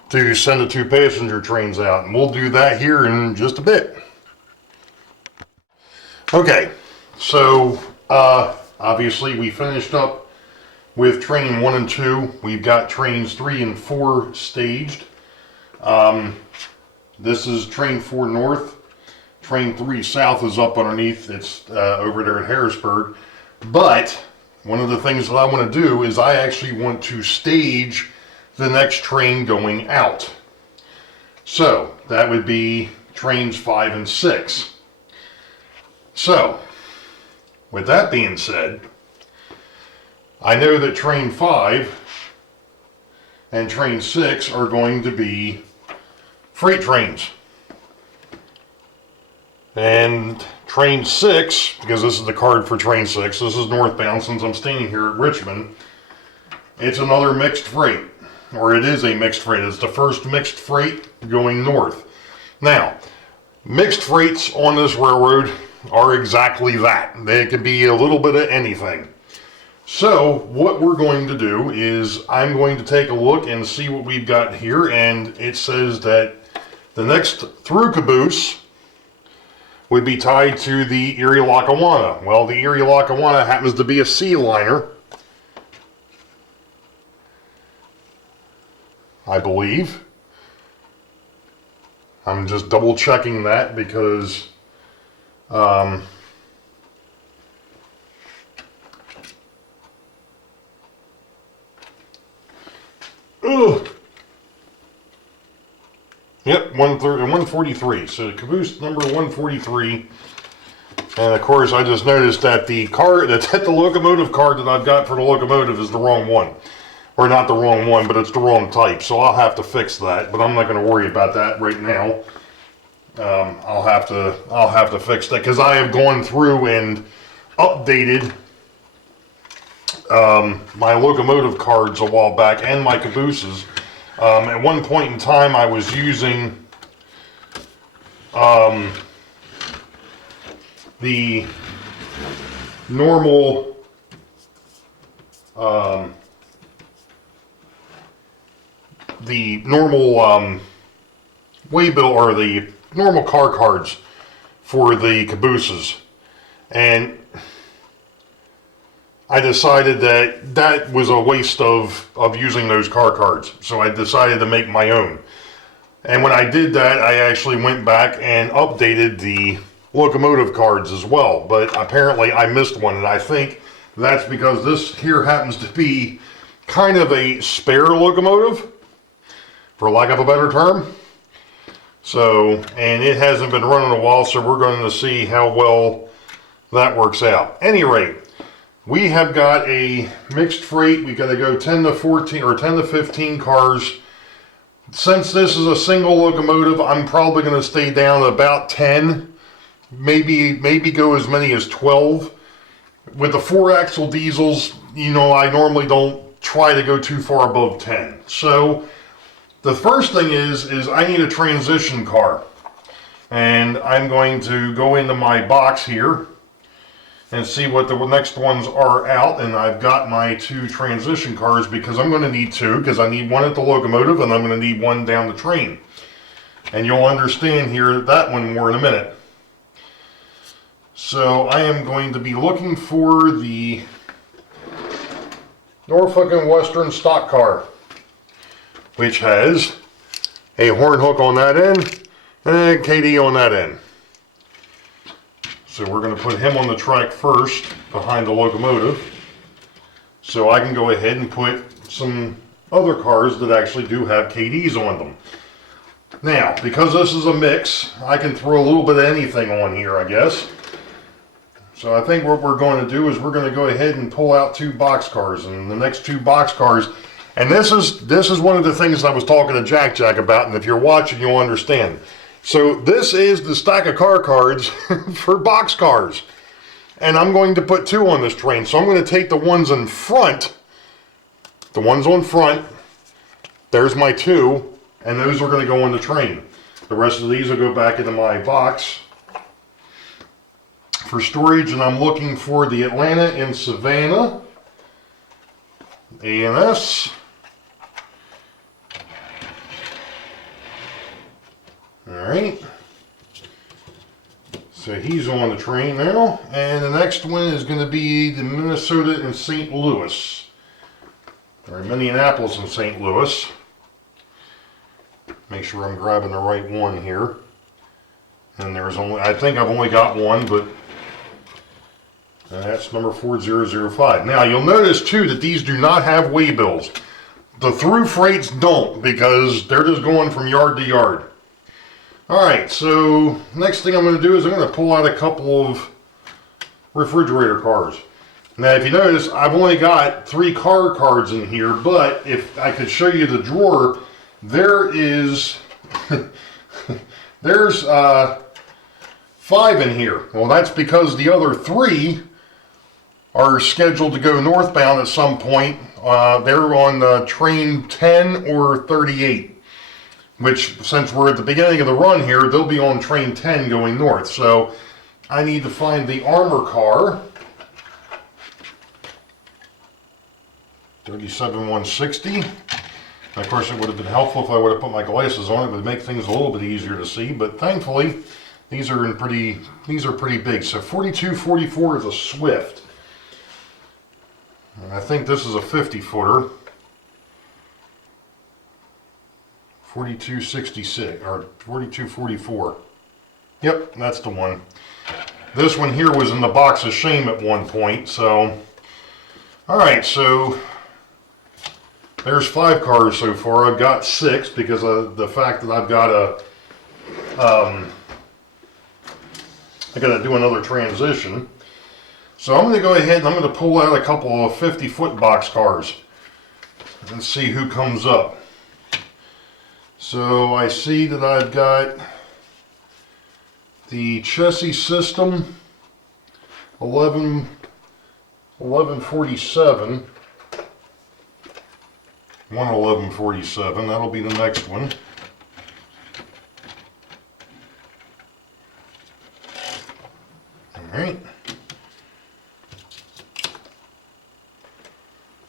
to send the 2 passenger trains out, and we'll do that here in just a bit. Okay, so obviously we finished up with train 1 and 2. We've got trains 3 and 4 staged. This is train 4 north. Train 3 south is up underneath. It's over there in Harrisburg. But one of the things that I want to do is I actually want to stage the next train going out. So that would be trains 5 and 6. So with that being said, I know that train 5 and train 6 are going to be freight trains. And train 6, because this is the card for train 6, this is northbound since I'm staying here at Richmond, it's another mixed freight, or it is a mixed freight. It's the first mixed freight going north. Now, mixed freights on this railroad are exactly that. They can be a little bit of anything. So what we're going to do is I'm going to take a look and see what we've got here, and it says that the next through caboose would be tied to the Erie Lackawanna. Well, the Erie Lackawanna happens to be a sea liner, I believe. I'm just double checking that because Ugh. Yep, 143. So caboose number 143. And of course, I just noticed that the locomotive card that I've got for the locomotive is the wrong one. Or not the wrong one, but it's the wrong type. So I'll have to fix that. But I'm not going to worry about that right now. I'll have to fix that because I have gone through and updated my locomotive cards a while back and my cabooses. At one point in time, I was using the normal waybill or the normal car cards for the cabooses, and I decided that that was a waste of using those car cards, so I decided to make my own. And when I did that, I actually went back and updated the locomotive cards as well, but apparently I missed one, and I think that's because this here happens to be kind of a spare locomotive, for lack of a better term. So, and it hasn't been running a while, so we're going to see how well that works out. At any rate, we have got a mixed freight. We got to go 10 to 14 or 10 to 15 cars. Since this is a single locomotive, I'm probably going to stay down at about 10, maybe go as many as 12. With the 4-axle diesels, you know, I normally don't try to go too far above 10. So the first thing is I need a transition car, and I'm going to go into my box here and see what the next ones are out, and I've got my 2 transition cars because I'm going to need 2, because I need one at the locomotive and I'm going to need one down the train, and you'll understand here that one more in a minute. So I am going to be looking for the Norfolk and Western stock car, which has a horn hook on that end and a KD on that end. So we're going to put him on the track first behind the locomotive, so I can go ahead and put some other cars that actually do have KDs on them. Now, because this is a mix, I can throw a little bit of anything on here, I guess. So I think what we're going to do is we're going to go ahead and pull out 2 box cars, and the next 2 box cars, and this is one of the things I was talking to Jack about, and if you're watching, you'll understand. So this is the stack of car cards for box cars, and I'm going to put 2 on this train. So I'm going to take the ones in front, the ones on front, there's my 2, and those are going to go on the train. The rest of these will go back into my box for storage, and I'm looking for the Atlanta and Savannah ANS. Alright, so he's on the train now, and the next one is going to be the Minnesota and St. Louis, or Minneapolis and St. Louis. Make sure I'm grabbing the right one here. And there's only, I think I've only got one, but that's number 4005. Now you'll notice too that these do not have waybills. The through freights don't, because they're just going from yard to yard. Alright, so next thing I'm going to do is I'm going to pull out a couple of refrigerator cars. Now if you notice, I've only got 3 car cards in here, but if I could show you the drawer, there is, there's 5 in here. Well, that's because the other 3 are scheduled to go northbound at some point. They're on train 10 or 38. Which, since we're at the beginning of the run here, they'll be on train 10 going north. So I need to find the armor car. 37160. And of course, it would have been helpful if I would have put my glasses on. It would make things a little bit easier to see. But thankfully, these are pretty big. So 4244 is a Swift. And I think this is a 50-footer. 4266 or 4244. Yep, that's the one. This one here was in the box of shame at one point. So, all right. So there's 5 cars so far. I've got 6 because of the fact that I've got to I got to do another transition. So I'm going to go ahead and I'm going to pull out a couple of 50-foot box cars and see who comes up. So I see that I've got the chassis system 1147. 1147, that'll be the next one. Alright.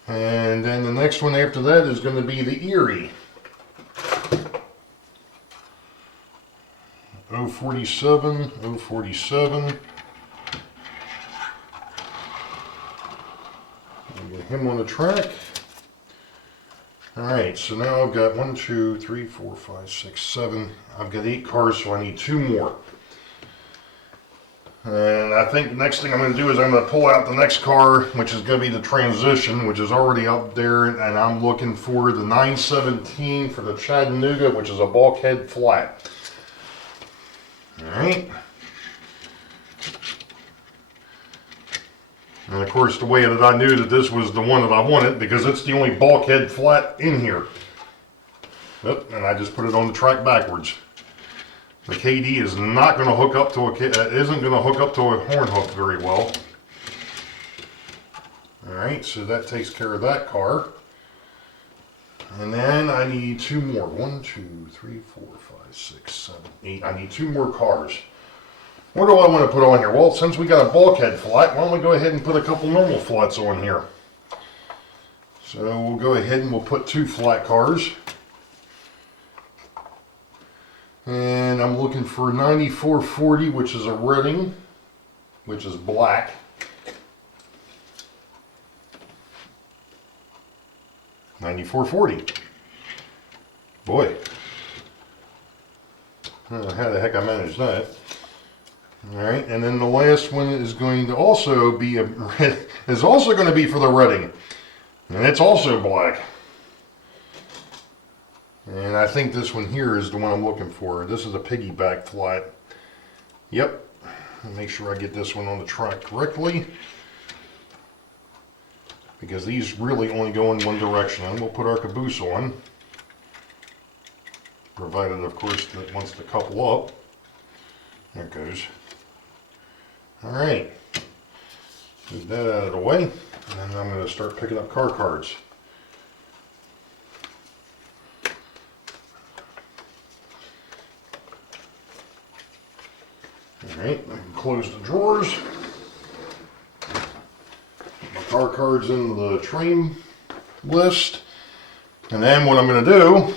And then the next one after that is going to be the Erie. 047, 047. Get him on the track. Alright, so now I've got 1, 2, 3, 4, 5, 6, 7. I've got 8 cars, so I need 2 more. And I think the next thing I'm going to do is I'm going to pull out the next car, which is going to be the transition, which is already up there. And I'm looking for the 917 for the Chattanooga, which is a bulkhead flat. Alright. And of course, the way that I knew that this was the one that I wanted, because it's the only bulkhead flat in here. Yep, and I just put it on the track backwards. The KD is not going to hook up to isn't going to hook up to a horn hook very well. All right, so that takes care of that car. And then I need 2 more. 1, 2, 3, 4, 5, 6, 7, 8. I need 2 more cars. What do I want to put on here? Well, since we got a bulkhead flat, why don't we go ahead and put a couple normal flats on here? So we'll go ahead and we'll put 2 flat cars. And I'm looking for 9440, which is a Reading, which is black. $94.40. Boy. I don't know how the heck I managed that. Alright, and then the last one is going to also be for the Reading. And it's also black. And I think this one here is the one I'm looking for. This is a piggyback flat. Yep. Make sure I get this one on the track correctly, because these really only go in one direction. And we'll put our caboose on, provided of course that it wants to couple up. There it goes. Alright. Get that out of the way. And then I'm going to start picking up car cards. Alright, I can close the drawers. My car cards in the train list. And then what I'm going to do,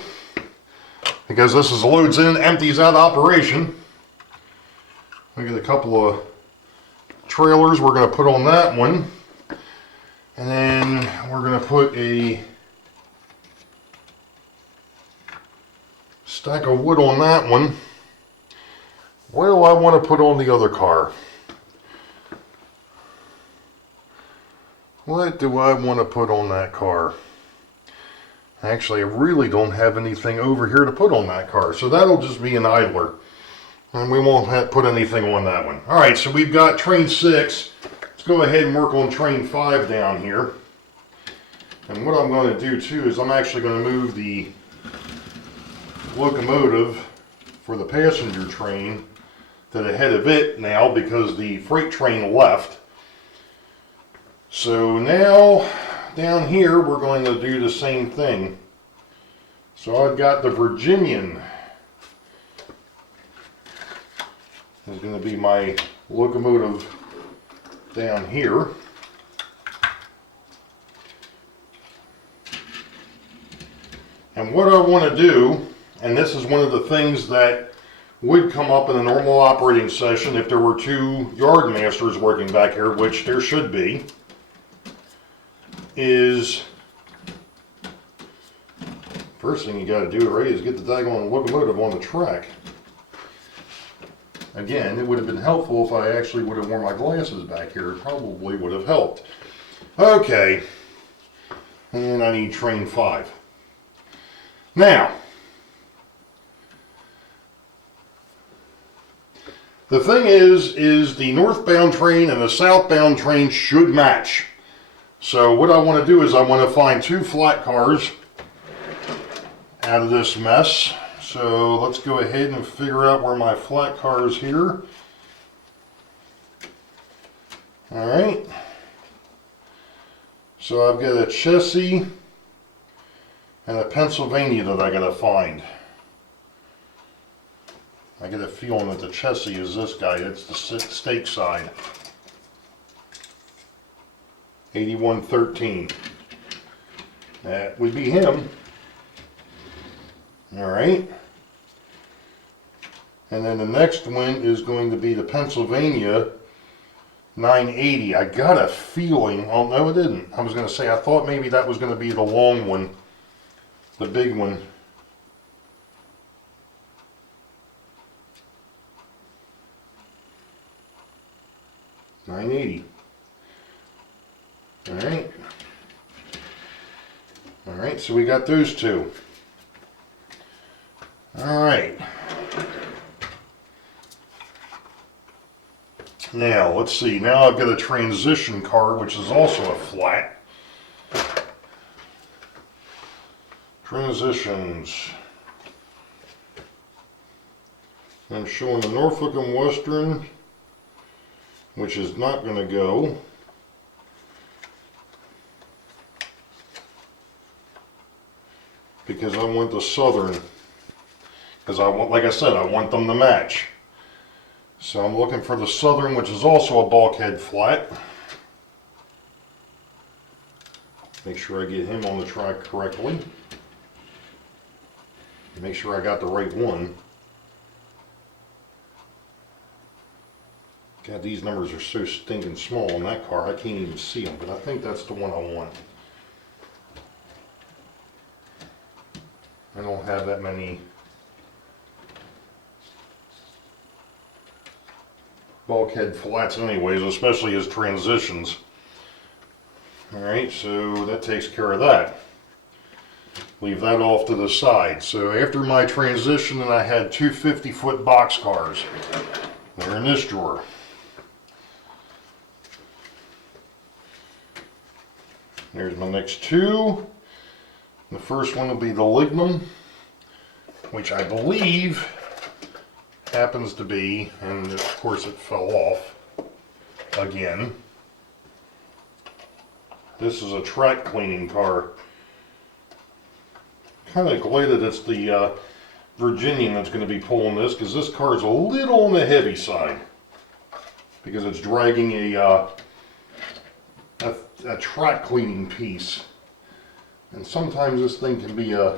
because this is loads in, empties out operation, I get a couple of trailers we're going to put on that one. And then we're going to put a stack of wood on that one. What do I want to put on the other car? What do I want to put on that car? Actually, I really don't have anything over here to put on that car, so that'll just be an idler. And we won't put anything on that one. Alright, so we've got train 6. Let's go ahead and work on train 5 down here. And what I'm going to do too is I'm actually going to move the locomotive for the passenger train to the head of it now, because the freight train left. So now down here we're going to do the same thing. So I've got the Virginian is going to be my locomotive down here. And what I want to do, and this is one of the things that would come up in a normal operating session if there were 2 yard masters working back here, which there should be, is first thing you got to do, right, is get the daggone locomotive on the track. Again, it would have been helpful if I actually would have worn my glasses back here. It probably would have helped. Okay. And I need train 5. Now, the thing is the northbound train and the southbound train should match. So what I want to do is I want to find 2 flat cars out of this mess. So let's go ahead and figure out where my flat car is here. Alright. So I've got a Chessie and a Pennsylvania that I gotta find. I get a feeling that the Chessie is this guy. It's the stake side. 8113. That would be him. Alright. And then the next one is going to be the Pennsylvania 980. I got a feeling, oh no it didn't. I was going to say I thought maybe that was going to be the long one. The big one. $9.80. Alright. Alright, so we got those 2. Alright. Now, let's see. Now I've got a transition car, which is also a flat. Transitions. I'm showing the Norfolk and Western, which is not going to go. Because I want the Southern. Because I want, like I said, I want them to match. So I'm looking for the Southern, which is also a bulkhead flat. Make sure I get him on the track correctly. Make sure I got the right one. God, these numbers are so stinking small on that car, I can't even see them, but I think that's the one I want. I don't have that many bulkhead flats anyways, especially as transitions. Alright, so that takes care of that. Leave that off to the side. So after my transition, then I had 2 50-foot box cars. They're in this drawer. There's my next 2. The first one will be the Lignum, which I believe happens to be, and of course it fell off again. This is a track cleaning car. Kind of glad that it's the Virginian that's going to be pulling this, because this car is a little on the heavy side, because it's dragging a track cleaning piece, and sometimes this thing can be a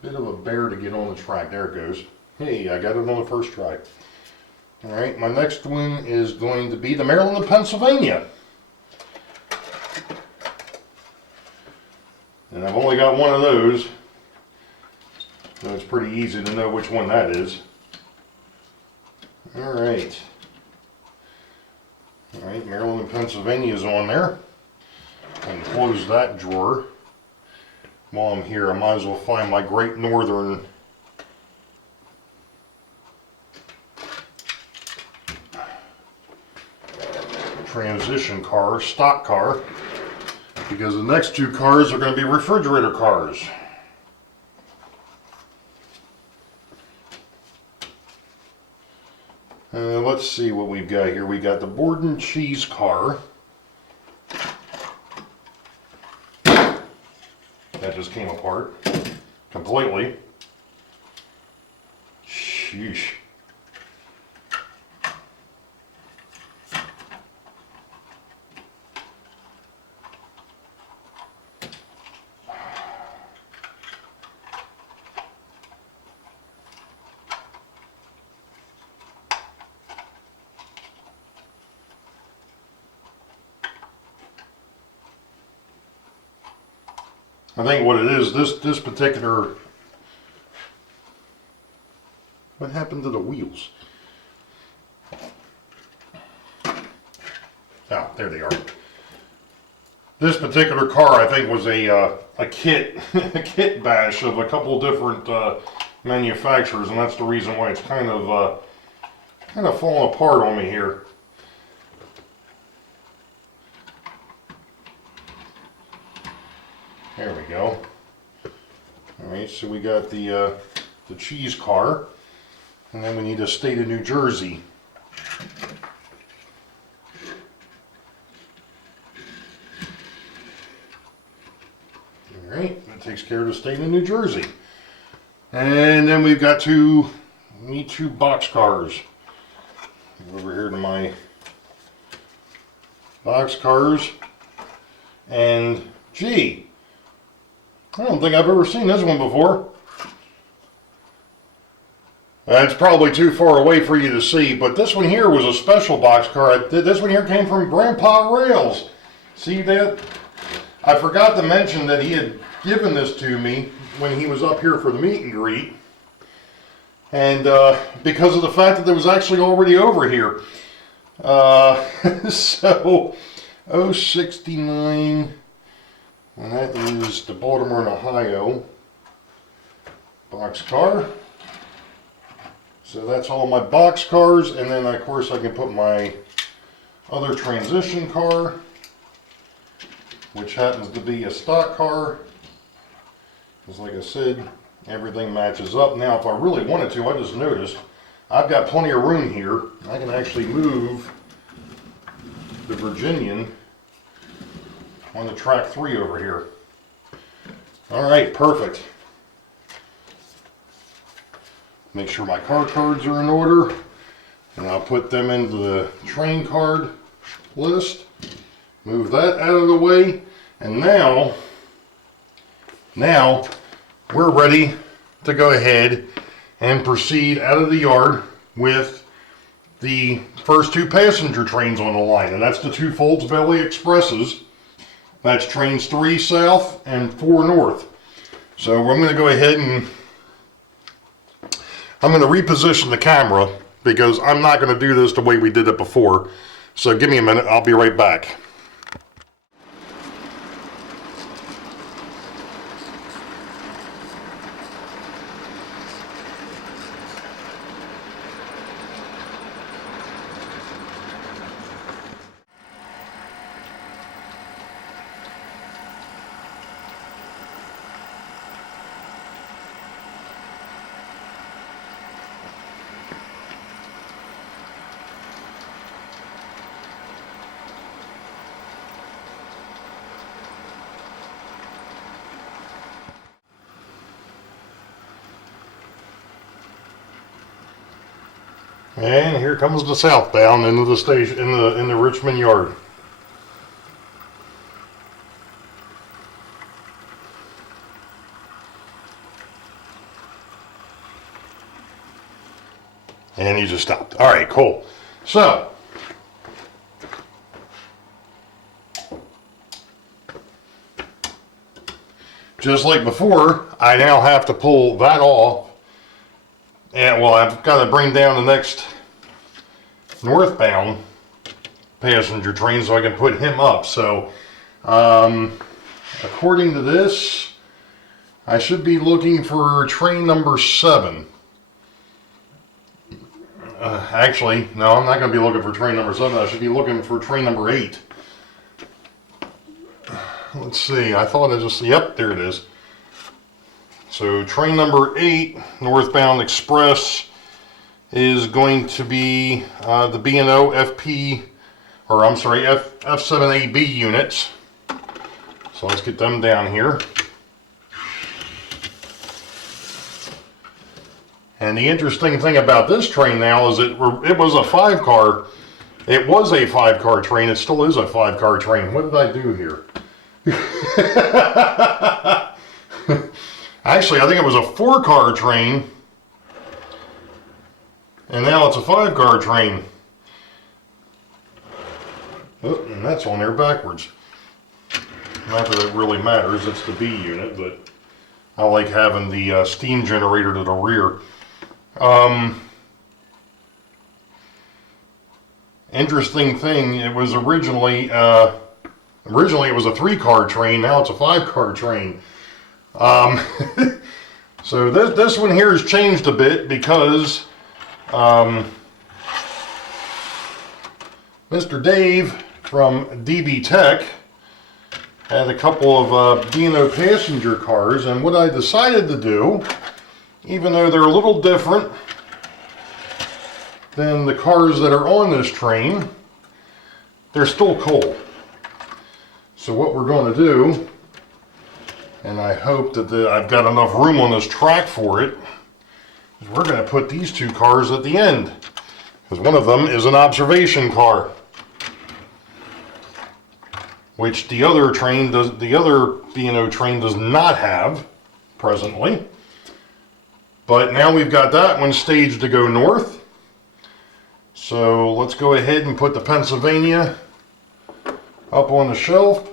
bit of a bear to get on the track. There it goes. Hey, I got it on the first try. Alright, my next one is going to be the Maryland and Pennsylvania. And I've only got one of those, so it's pretty easy to know which one that is. Alright. Alright, Maryland and Pennsylvania is on there. And close that drawer. While I'm here, I might as well find my Great Northern transition car, stock car, because the next 2 cars are going to be refrigerator cars. Let's see what we've got here. We got the Borden cheese car. That just came apart completely. Sheesh. I think what it is, this particular, what happened to the wheels? Oh, there they are. This particular car, I think, was a kit a kit bash of a couple different manufacturers, and that's the reason why it's kind of falling apart on me here. There we go. All right, so we got the cheese car, and then we need a state of New Jersey. All right, that takes care of the state of New Jersey. And then we've got two box cars. Over here to my box cars. And gee, I don't think I've ever seen this one before. It's probably too far away for you to see, but this one here was a special box car. This one here came from Grandpa Rails. See that? I forgot to mention that he had given this to me when he was up here for the meet and greet. And because of the fact that it was actually already over here. So, 069, and that is the Baltimore and Ohio box car. So that's all my box cars, and then of course I can put my other transition car, which happens to be a stock car. Because like I said, everything matches up. Now if I really wanted to, I just noticed I've got plenty of room here. I can actually move the Virginian on the track 3 over here. Alright, perfect. Make sure my car cards are in order, and I'll put them into the train card list. Move that out of the way, and now we're ready to go ahead and proceed out of the yard with the first 2 passenger trains on the line, and that's the 2 Folds Valley Expresses. That's trains 3 south and 4 north. So I'm going to go ahead and I'm going to reposition the camera because I'm not going to do this the way we did it before. So give me a minute, I'll be right back. And here comes the southbound into the station in the Richmond yard. And he just stopped. All right, cool. So just like before, I now have to pull that off. And well, I've got to bring down the next northbound passenger train so I can put him up. So, according to this, I should be looking for train number 7. Actually, no, I'm not going to be looking for train number 7. I should be looking for train number 8. Let's see, I thought I just, yep, there it is. So train number 8, northbound express, is going to be the B&O FP, or I'm sorry, F7AB units. So let's get them down here. And the interesting thing about this train now is it was a 5-car. It was a 5-car train. It still is a 5-car train. What did I do here? Actually, I think it was a 4-car train, and now it's a 5-car train. Oh, and that's on there backwards. Not that it really matters, it's the B unit, but I like having the steam generator to the rear. Interesting thing, it was originally Originally it was a 3-car train, now it's a 5-car train. So this one here has changed a bit because Mr. Dave from DB Tech had a couple of B&O passenger cars, and what I decided to do, even though they're a little different than the cars that are on this train, they're still cool. So what we're going to do, and I hope that I've got enough room on this track for it, is we're going to put these 2 cars at the end, because one of them is an observation car, which the other B&O train does not have presently. But now we've got that one staged to go north. So let's go ahead and put the Pennsylvania up on the shelf.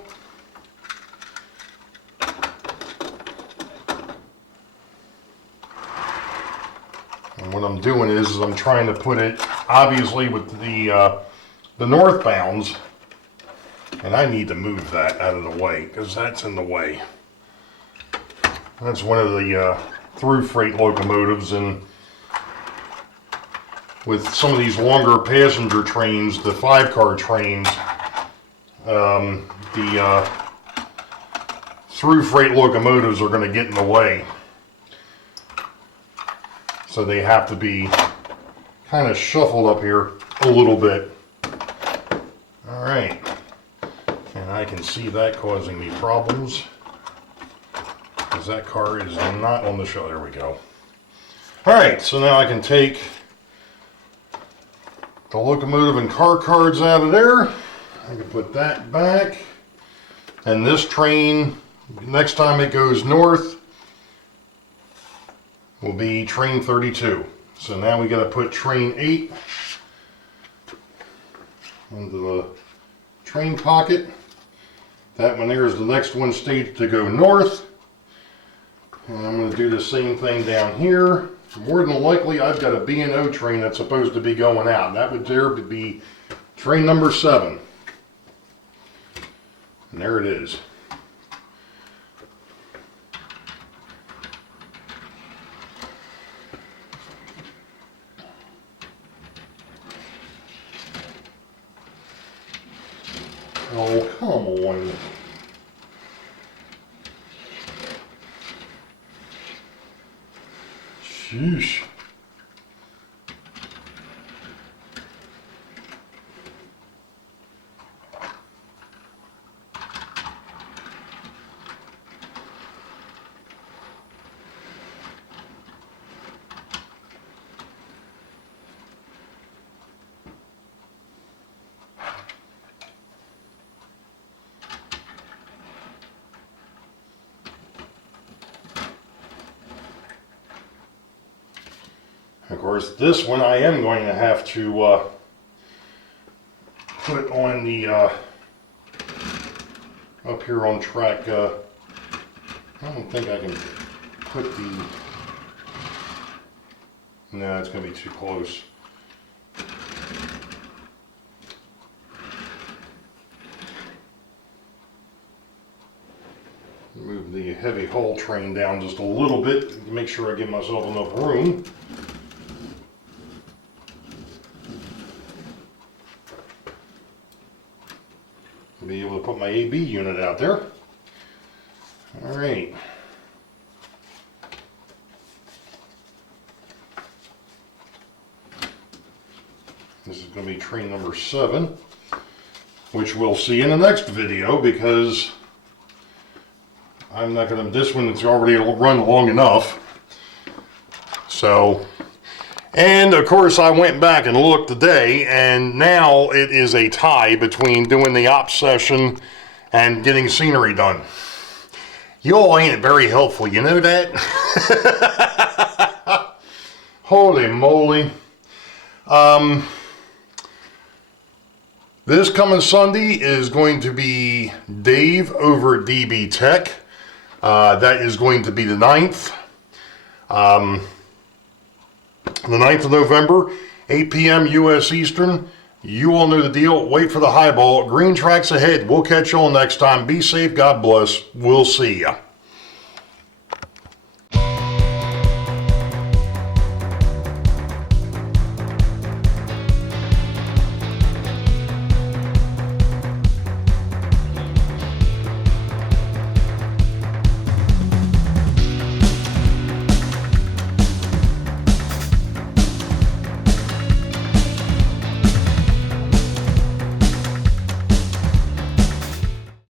And what I'm doing is I'm trying to put it obviously with the northbounds, and I need to move that out of the way because that's in the way. That's one of the through freight locomotives, and with some of these longer passenger trains, the 5-car trains, the through freight locomotives are going to get in the way. So they have to be kind of shuffled up here a little bit. All right. And I can see that causing me problems, because that car is not on the show. There we go. All right, so now I can take the locomotive and car cards out of there. I can put that back. And this train, next time it goes north, will be train 32. So now we got to put train 8 into the train pocket. That one there is the next one staged to go north. And I'm going to do the same thing down here. More than likely, I've got a B&O train that's supposed to be going out. And that would there be train number 7. And there it is. Oh, come on. Sheesh. Of course, this one I am going to have to put on the up here on track. I don't think I can put the. No, it's going to be too close. Move the heavy haul train down just a little bit to make sure I give myself enough room. Be able to put my AB unit out there. All right. This is going to be train number 7, which we'll see in the next video, because I'm not going to, this one it's already run long enough. So, and of course I went back and looked today, and now it is a tie between doing the op session and getting scenery done. You all ain't very helpful, you know that? Holy moly. This coming Sunday is going to be Dave over at DB Tech. That is going to be the 9th. The 9th of November, 8 p.m. U.S. Eastern. You all know the deal. Wait for the highball. Green tracks ahead. We'll catch you all next time. Be safe. God bless. We'll see ya.